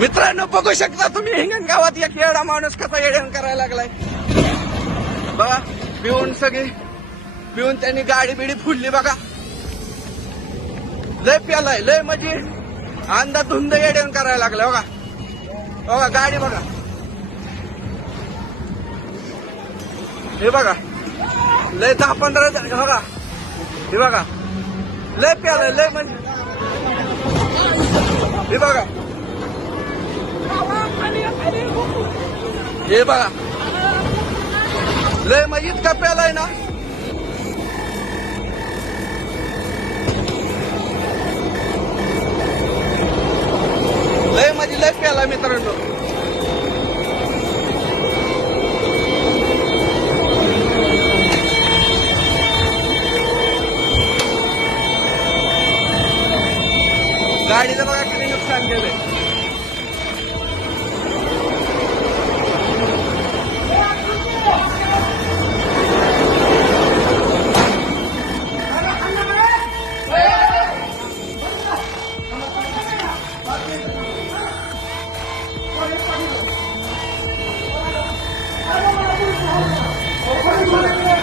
मित्रांनो बघू शकता तुम्ही हिंगण गावात एक येडा माणूस कसा येडण करायला लागलाय. बघा पिऊन सगळी पिऊन त्यांनी गाडी बिडी फुडली बघा. लय प्यालाय लय म्हणजे अंदा धुंद येडण करायला लागलाय बघा. बघा गाडी बघा. हे बघा लय दहा पंधरा बघा. हे बघा. लय प्यालाय लय म्हणजे हे बघा. हे बघा. लय मग इतका प्यालाय ना? लय म्हणजे लय प्याला मित्रांनो. गाडीचं बघा किती नुकसान केलंय. Thank you.